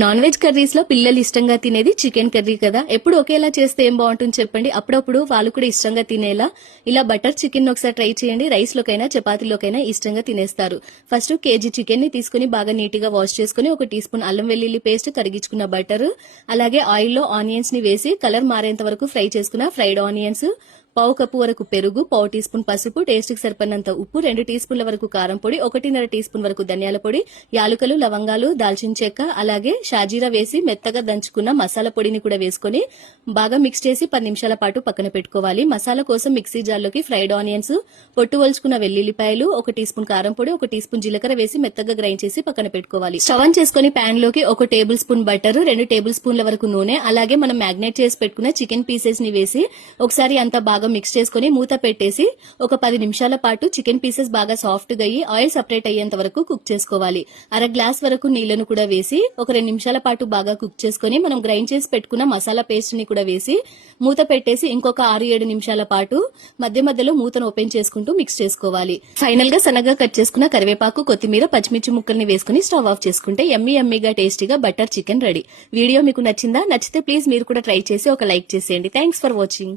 Non veg curries లో పిల్లలు ఇష్టంగా తినేది చికెన్ కర్రీ కదా. ఎప్పుడు ఒకేలా చేస్తే ఏం బాగుంటుంది చెప్పండి. అప్పుడప్పుడు వాళ్ళు కూడా ఇష్టంగా తినేలా ఇలా బటర్ చికెన్ ఒకసారి ట్రై చేయండి. రైస్ లోకైనా చపాతీలోకైనా ఇష్టంగా తినేస్తారు. ఫస్ట్ కేజీ చికెన్ ని తీసుకుని బాగా నీట్ గా వాష్ చేసుకుని 1 టీ స్పూన్ అల్లం వెల్లుల్లి పేస్ట్, కరిగించుకున్న బటర్, అలాగే ఆయిల్ లో ఆనియన్స్ ని వేసి కలర్ మారేంత వరకు ఫ్రై చేసుకున్న ఫ్రైడ్ ఆనియన్స్, పావు కప్పు వరకు పెరుగు, పావు టీ స్పూన్ పసుపు, టేస్ట్ కి సరిపడినంత ఉప్పు, 2 టీ స్పూన్ల వరకు కారం పొడి, 1.5 టీ స్పూన్ వరకు ధనియాల పొడి, యాలుకలు, లవంగాలు, దాల్చిన చెక్క, అలాగే షాజీరా వేసి మెత్తగా దంచుకున్న మసాలా పొడిని కూడా వేసుకుని బాగా మిక్స్ చేసి 10 నిమిషాల పాటు పక్కన పెట్టుకోవాలి. మసాలా కోసం మిక్సీ జార్లోకి ఫ్రైడ్ ఆనియన్స్, పొట్టు వలుచుకున్న వెల్లుల్లిపాయలు, 1 టీ స్పూన్ కారం పొడి, 1 టీ స్పూన్ జీలకర్ర వేసి మెత్తగా గ్రైండ్ చేసి పక్కన పెట్టుకోవాలి. స్టవ్ ఆన్ చేసుకుని పాన్ లోకి 1 టేబుల్ స్పూన్ బటర్, 2 టేబుల్ స్పూన్ల వరకు నూనె, అలాగే మనం మ్యాగ్నేట్ చేసి పెట్టుకున్న చికెన్ పీసెస్ ని వేసి ఒకసారి అంతా బాగా మిక్స్ చేసుకుని మూత పెట్టేసి ఒక 10 నిమిషాల పాటు చికెన్ పీసెస్ బాగా సాఫ్ట్ గా అయ్యి ఆయిల్ సెపరేట్ అయ్యేంత వరకు కుక్ చేసుకోవాలి. అర గ్లాస్ వరకు నీళ్లను కూడా వేసి ఒక 2 నిమిషాల పాటు బాగా కుక్ చేసుకుని మనం గ్రైండ్ చేసి పెట్టుకున్న మసాలా పేస్ట్ ని కూడా వేసి మూత పెట్టేసి ఇంకొక 6-7 నిమిషాల పాటు మధ్య మధ్యలో మూతను ఓపెన్ చేసుకుంటూ మిక్స్ చేసుకోవాలి. ఫైనల్ గా సన్నగా కట్ చేసుకున్న కరివేపాకు, కొత్తిమీర, పచ్చిమిర్చి ముక్కల్ని వేసుకుని స్టవ్ ఆఫ్ చేసుకుంటే యమ్మీగా టేస్టీగా బటర్ చికెన్ రెడీ. వీడియో మీకు నచ్చిందా? నచ్చితే ప్లీజ్ మీరు కూడా ట్రై చేసి ఒక లైక్ చేసేయండి. Thanks for watching.